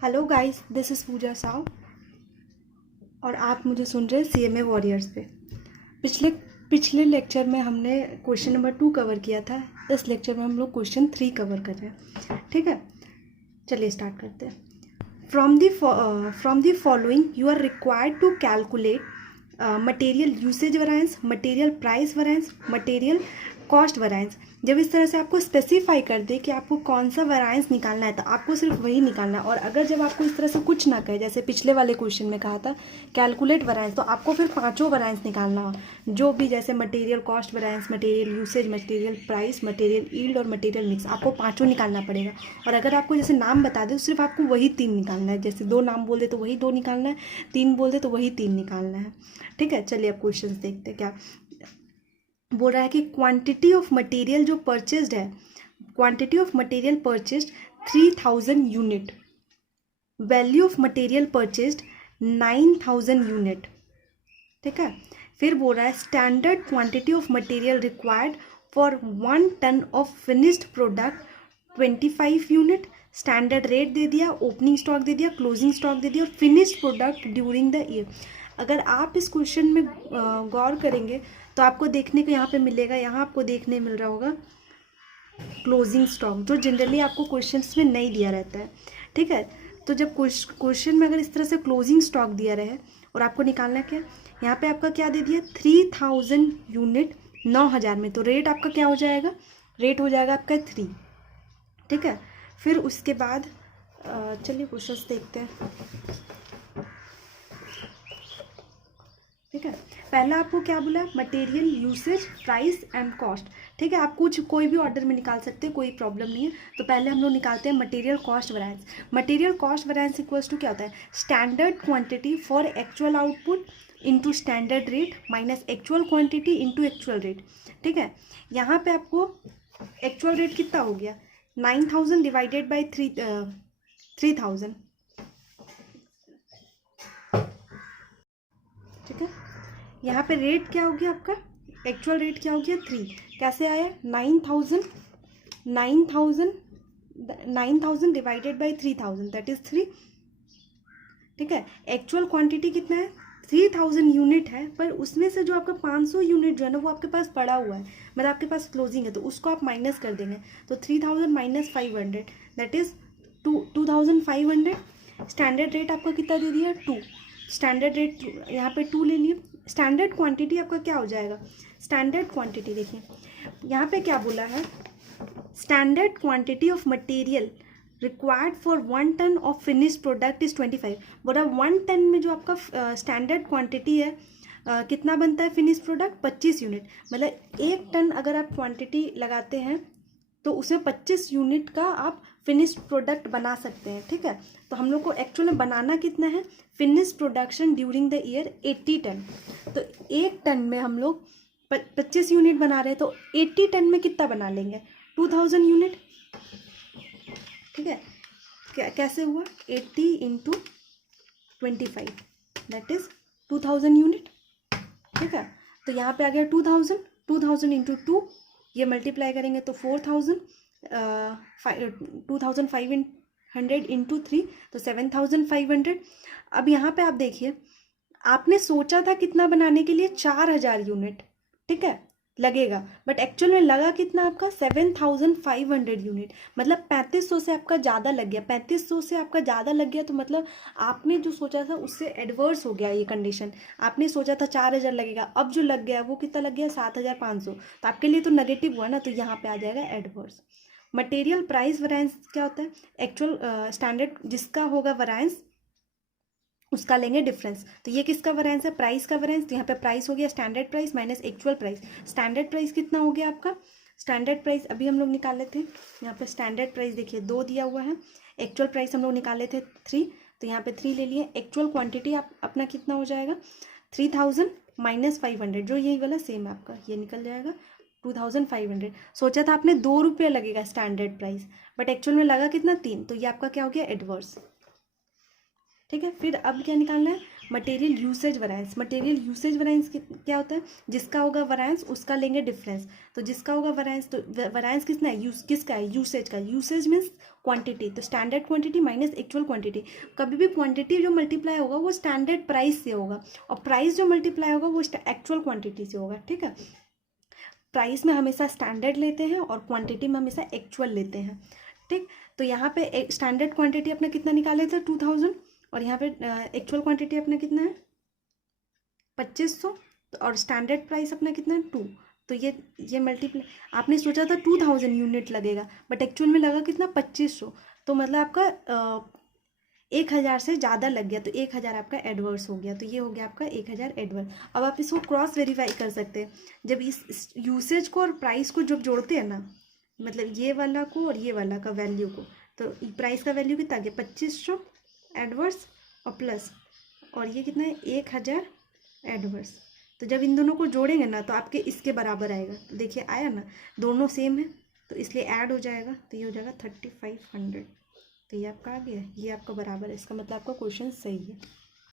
Hello guys, this is पूजा साव और आप मुझे सुन रहे हैं सीएमए वॉरियर्स पे। पिछले पिछले लेक्चर में हमने क्वेश्चन नंबर 2 कवर किया था। इस लेक्चर में हम लोग क्वेश्चन 3 कवर कर रहे हैं। ठीक है, चलिए स्टार्ट करते हैं। From the following you are required to calculate material usage variance, material price variance, material cost variance. जब इस तरह से आपको स्पेसिफाई कर दे कि आपको कौन सा वैरिएंस निकालना है तो आपको सिर्फ वही निकालना है। और अगर जब आपको इस तरह से कुछ ना कहे, जैसे पिछले वाले क्वेश्चन में कहा था कैलकुलेट वैरिएंस, तो आपको फिर पांचों वैरिएंस निकालना हो जो भी, जैसे material cost variance, material usage, material price, material yield और मटेरियल मिक्स, आपको पांचों निकालना पड़ेगा। और अगर आपको जैसे नाम बता दे तो सिर्फ आपको वही 3 निकालना है। जैसे 2 नाम बोल दे तो वही 2 निकालना है, 3 बोल दे तो वही 3 निकालना है। ठीक है, चलिए अब क्वेश्चन देखते हैं। क्या बोल रहा है कि क्वांटिटी ऑफ मटेरियल जो परचेज्ड है, quantity of material purchased 3000 unit, value of material purchased 9000 unit. ठीक है, फिर बोल रहा है standard quantity of material required for 1 ton of finished product 25 unit. Standard rate दे दिया, ओपनिंग स्टॉक दे दिया, क्लोजिंग स्टॉक दे दिया और finished product during the year. अगर आप इस क्वेश्चन में गौर करेंगे तो आपको देखने को यहाँ पे मिलेगा, यहाँ आपको देखने मिल रहा होगा क्लोजिंग स्टॉक, जो जनरली आपको क्वेश्चंस में नहीं दिया रहता है। ठीक है, तो जब क्वेश्चन में अगर इस तरह से क्लोजिंग स्टॉक दिया रहे और आपको निकालना क्या, यहाँ पे आपका क्या दे दिया 3000 यूनिट 9000 में, तो रेट आपका क्या हो जाएगा, रेट हो जाएगा आपका 3। ठीक है, फिर उसके बाद चलिए क्वेश्चंस देखते हैं। ठीक है, पहला आपको क्या बोला, material usage price and cost. ठीक है, आप कुछ कोई भी ऑर्डर में निकाल सकते हैं, कोई प्रॉब्लम नहीं है। तो पहले हम लोग निकालते हैं material cost variance. Material cost variance equals to क्या होता है, standard quantity for actual output into standard rate minus actual quantity into actual rate. ठीक है, यहाँ पे आपको एक्चुअल रेट कितना हो गया 9000 डिवाइडेड बाई 3000। ठीक है, यहाँ पे रेट क्या हो गया आपका, एक्चुअल रेट क्या हो गया 3। कैसे आया 9000 डिवाइडेड बाई 3000 दैट इज 3। ठीक है, एक्चुअल क्वांटिटी कितना है 3000 यूनिट है, पर उसमें से जो आपका 500 यूनिट जो है ना वो आपके पास पड़ा हुआ है, मतलब आपके पास क्लोजिंग है, तो उसको आप माइनस कर देंगे। तो 3000 minus 500 that is 2500। Standard rate आपका कितना दे दिया 2, स्टैंडर्ड रेट यहाँ पे 2 ले लिए। स्टैंडर्ड क्वांटिटी आपका क्या हो जाएगा, स्टैंडर्ड क्वांटिटी देखिए यहाँ पे क्या बोला है, standard quantity of material required for 1 ton of finished product is 25। बोला 1 टन में जो आपका स्टैंडर्ड क्वांटिटी है कितना बनता है फिनिश प्रोडक्ट 25 यूनिट। मतलब 1 टन अगर आप क्वांटिटी लगाते हैं तो उसमें 25 यूनिट का आप फिनिश्ड प्रोडक्ट बना सकते हैं। ठीक है, तो हम लोग को एक्चुअल में बनाना कितना है, finish production during the year 80 ton. तो 1 टन में हम लोग 25 यूनिट बना रहे हैं, तो 80 टन में कितना बना लेंगे 2000 यूनिट। ठीक है, कैसे हुआ 80 इंटू 25 दैट इज 2000 यूनिट। ठीक है, तो यहाँ पे आ गया 2000 इंटू 2, ये मल्टीप्लाई करेंगे तो 4000, 2500 इंटू 3 तो 7500। अब यहाँ पे आप देखिए, आपने सोचा था कितना बनाने के लिए 4000 यूनिट, ठीक है लगेगा, बट एक्चुअल में लगा कितना आपका 7500 यूनिट, मतलब 3500 से आपका ज़्यादा लग गया। 3500 से आपका ज़्यादा लग गया तो मतलब आपने जो सोचा था उससे एडवर्स हो गया ये कंडीशन। आपने सोचा था 4000 लगेगा, अब जो लग गया वो कितना लग गया 7500, तो आपके लिए तो नेगेटिव हुआ ना, तो यहाँ पे आ जाएगा एडवर्स। मटेरियल प्राइस वैरिएंस क्या होता है, एक्चुअल स्टैंडर्ड जिसका होगा वैरिएंस उसका लेंगे डिफरेंस। तो ये किसका वैरिएंस है, प्राइस का वैरिएंस। तो यहाँ पे प्राइस हो गया standard price minus actual price. Standard price कितना हो गया आपका, स्टैंडर्ड प्राइस अभी हम लोग निकाले थे, यहाँ पे स्टैंडर्ड प्राइस देखिए 2 दिया हुआ है, एक्चुअल प्राइस हम लोग निकाले थे 3, तो यहाँ पे 3 ले लिए। एक्चुअल क्वान्टिटी आप अपना कितना हो जाएगा 3000 माइनस 500, जो यही वाला सेम है आपका, ये निकल जाएगा 2500। सोचा था आपने 2 रुपये लगेगा स्टैंडर्ड प्राइस, बट एक्चुअल में लगा कितना 3, तो ये आपका क्या हो गया एडवर्स। ठीक है, फिर अब क्या निकालना है, मटेरियल यूसेज वैरायंस, मटेरियल यूसेज वैरायंस क्या होता है, जिसका होगा वैरायंस उसका लेंगे डिफरेंस, तो जिसका होगा वैरायंस, तो वैरायंस कितना है, किसका है, यूसेज का, यूसेज मीन्स क्वांटिटी, तो standard quantity minus actual quantity, कभी भी क्वांटिटी जो मल्टीप्लाई होगा वो स्टैंडर्ड प्राइस से होगा, और प्राइस जो मल्टीप्लाई होगा वो एक्चुअल क्वांटिटी से होगा, ठीक है। प्राइस में हमेशा स्टैंडर्ड लेते हैं और क्वांटिटी में हमेशा एक्चुअल लेते हैं, ठीक। तो यहाँ पे स्टैंडर्ड क्वांटिटी अपना कितना निकाले थे 2000, और यहाँ पे एक्चुअल क्वांटिटी अपना कितना है 2500, और स्टैंडर्ड प्राइस अपना कितना है 2, तो ये मल्टीप्लाई, आपने सोचा था 2000 यूनिट लगेगा बट एक्चुअल में लगा कितना 2500, तो मतलब आपका 1000 से ज़्यादा लग गया, तो 1000 आपका एडवर्स हो गया, तो ये हो गया आपका 1000 एडवर्स। अब आप इसको क्रॉस वेरीफाई कर सकते हैं, जब इस यूसेज को और प्राइस को जब जोड़ते हैं ना, मतलब ये वाला को और ये वाला का वैल्यू को, तो प्राइस का वैल्यू कितना आ गया 2500 एडवर्स और प्लस, और ये कितना है 1000 एडवर्स, तो जब इन दोनों को जोड़ेंगे ना तो आपके इसके बराबर आएगा, तो देखिए आया ना, दोनों सेम है तो इसलिए ऐड हो जाएगा, तो ये हो जाएगा 3500, तो ये आपका आ गया, ये आपका बराबर है, इसका मतलब आपका क्वेश्चन सही है।